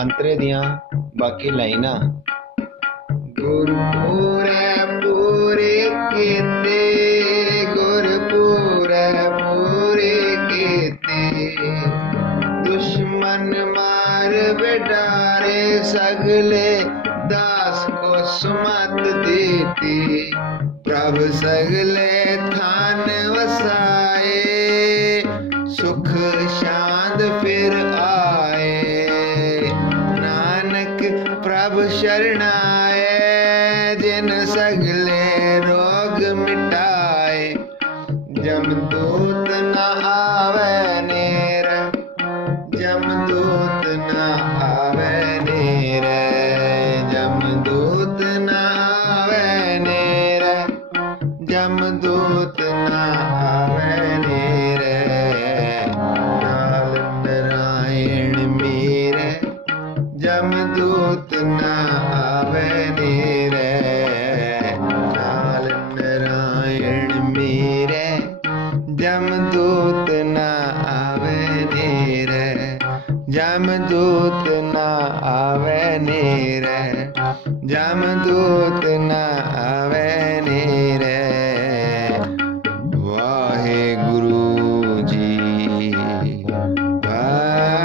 ਅੰਤਰੇ ਦੀਆਂ ਬਾਕੀ ਲਾਈਨਾਂ। ਗੁਰਪੂਰੈ ਪੂਰੇ ਕੀਤੇ, ਗੁਰਪੂਰੈ ਪੂਰੇ ਕੀਤੇ, ਦੁਸ਼ਮਨ ਮਾਰ ਬਿਟਾਰੇ, ਸਗਲੇ दास को सुमत देती, प्रभ सगले थान वसाए, सुख शांत फिर आए। नानक प्रभ शरणाए, जिन सगले रोग मिटाए। जमदूत न आवे नेर, जमदूत न आवे नेर, जमदूत न आवे नेर, जमदूत न आवे नेर। नाल नारायण मेरे, जमदूत न आवे नेर। नाल नारायण मेरे, जमदूत न आवे नेर, जमदूत न आवे नेर, जमदूत न आवे नेर। वाहेगुरु जी, वाहेगुरु,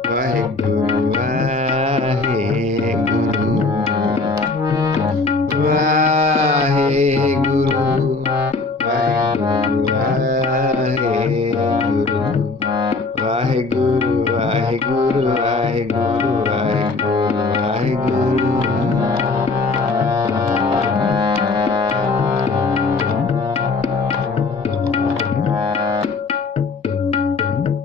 वाहेगुरु, वाहेगुरु, वाहेगुरु, वाहेगुरु, वाहेगुरु, वाहेगुरु, वाहेगुरु, वाहेगुरु, वाहेगुरु,